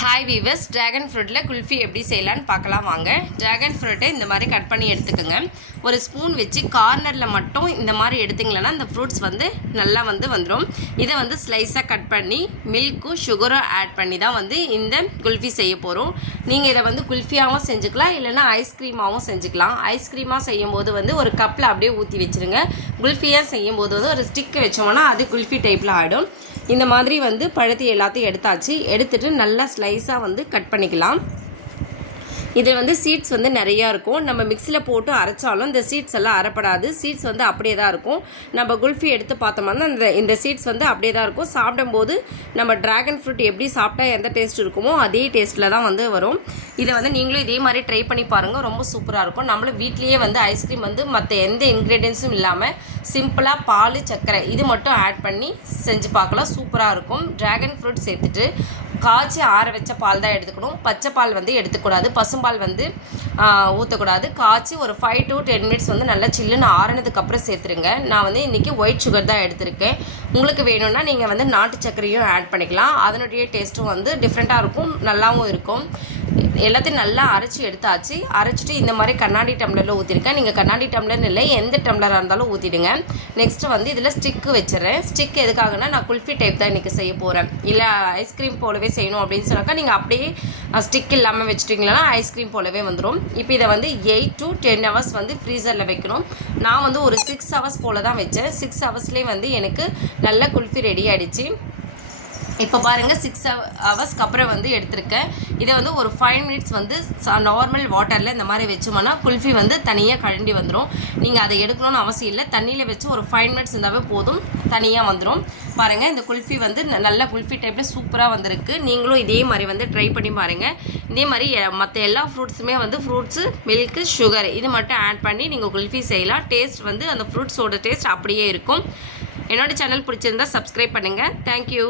Hi viewers, dragon ஃப்ரூட்டில் kulfi எப்படி செய்யலான்னு பார்க்கலாம் வாங்க. ட்ராகன் ஃப்ரூட்டை இந்த மாதிரி கட் பண்ணி எடுத்துக்கோங்க. ஒரு ஸ்பூன் வச்சு கார்னரில் மட்டும் இந்த மாதிரி எடுத்திங்களன்னா இந்த ஃப்ரூட்ஸ் வந்து நல்லா வந்துடும். இதை ஸ்லைஸாக கட் பண்ணி மில்க்கும் சுகரும் ஆட் பண்ணி தான் இந்த குல்ஃபி செய்ய போகிறோம். நீங்கள் இதை குல்ஃபியாகவும் செஞ்சுக்கலாம், இல்லைனா ஐஸ்கிரீமாகவும் செஞ்சுக்கலாம். ஐஸ்கிரீமாக செய்யும்போது ஒரு கப்பில் அப்படியே ஊற்றி வச்சுருங்க. குல்ஃபியாக செய்யும்போது ஒரு ஸ்டிக்கு வச்சோம்னா அது குல்ஃபி டைப்பில் ஆகிடும். இந்த மாதிரி பழத்தை எல்லாத்தையும் எடுத்துட்டு நல்லா ஸ்லைஸாக கட் பண்ணிக்கலாம். இதில் சீட்ஸ் நிறையா இருக்கும். நம்ம மிக்சியில் போட்டு அரைச்சாலும் இந்த சீட்ஸ் எல்லாம் அரைப்படாது. சீட்ஸ் அப்படியே தான் இருக்கும். நம்ம குல்ஃபி எடுத்து பார்த்தோம்னா இந்த சீட்ஸ் அப்படியே தான் இருக்கும். சாப்பிடும்போது நம்ம ட்ராகன் ஃப்ரூட் எப்படி சாப்பிட்டா எந்த டேஸ்ட் இருக்குமோ அதே டேஸ்ட்டில் தான் வரும். இதை நீங்களும் இதே மாதிரி ட்ரை பண்ணி பாருங்கள். ரொம்ப சூப்பராக இருக்கும். நம்மளும் வீட்லேயே ஐஸ்கிரீம் மற்ற எந்த இன்க்ரீடியன்ஸும் இல்லாமல் சிம்பிளாக பால், சர்க்கரை இது மட்டும் ஆட் பண்ணி செஞ்சு பார்க்கலாம். சூப்பராக இருக்கும். ட்ராகன் ஃப்ரூட் சேர்த்துட்டு காய்ச்சி ஆற வச்ச பால் தான் எடுத்துக்கணும். பச்சை பால் எடுத்துக்கூடாது. பசும்பால் ஊற்றக்கூடாது. காய்ச்சி ஒரு 5 to 10 மினிட்ஸ் நல்லா சில்லுன்னு ஆறினதுக்கப்புறம் சேர்த்துருங்க. நான் இன்றைக்கி ஒயிட் சுகர் தான் எடுத்திருக்கேன். உங்களுக்கு வேணும்னா நீங்கள் நாட்டு சர்க்கரையும் ஆட் பண்ணிக்கலாம். அதனுடைய டேஸ்ட்டும் டிஃப்ரெண்ட்டாக இருக்கும், நல்லாவும் இருக்கும். எல்லாத்தையும் நல்லா அரைச்சிட்டு இந்த மாதிரி கண்ணாடி டம்ளரில் ஊற்றிருக்கேன். நீங்கள் கண்ணாடி டம்ளர்னு இல்லை, எந்த டம்ளராக இருந்தாலும் ஊற்றிடுங்க. நெக்ஸ்ட்டு இதில் ஸ்டிக்கு வச்சுறேன். ஸ்டிக் எதுக்காகனா நான் குல்ஃபி டைப் தான் இன்றைக்கி செய்ய போகிறேன். இல்லை ஐஸ்கிரீம் போலவே செய்யணும் அப்படின்னு சொன்னாக்கா நீங்கள் அப்படியே ஸ்டிக் இல்லாமல் வச்சுட்டிங்களா ஐஸ்கிரீம் போலவே வந்துடும். இப்போ இதை 8 to 10 ஹவர்ஸ் ஃப்ரீசரில் வைக்கணும். நான் ஒரு 6 ஹவர்ஸ் போல் தான் வச்சேன். 6 ஹவர்ஸ்லேயே எனக்கு நல்ல குல்ஃபி ரெடி ஆகிடுச்சு. இப்போ பாருங்கள், 6 ஹவர்ஸ்க்கு அப்புறம் எடுத்திருக்கேன். இதை ஒரு 5 மினிட்ஸ் நார்மல் வாட்டரில் இந்த மாதிரி வச்சோம்னா குல்ஃபி தனியாக கழண்டி வந்துடும். நீங்கள் அதை எடுக்கணும்னு அவசியம் இல்லை. தண்ணியில் வச்சு ஒரு 5 மினிட்ஸ் இருந்தாவே போதும், தனியாக வந்துடும். பாருங்கள், இந்த குல்ஃபி நல்ல குல்ஃபி டைப்பில் சூப்பராக வந்திருக்கு. நீங்களும் இதே மாதிரி ட்ரை பண்ணி பாருங்கள். இதே மாதிரி மற்ற எல்லா ஃப்ரூட்ஸுமே ஃப்ரூட்ஸு, மில்க்கு, சுகர் இது மட்டும் ஆட் பண்ணி நீங்கள் குல்ஃபி செய்யலாம். டேஸ்ட் அந்த ஃப்ரூட்ஸோட டேஸ்ட் அப்படியே இருக்கும். என்னோடய சேனல் பிடிச்சிருந்தா சப்ஸ்கிரைப் பண்ணுங்கள். தேங்க்யூ.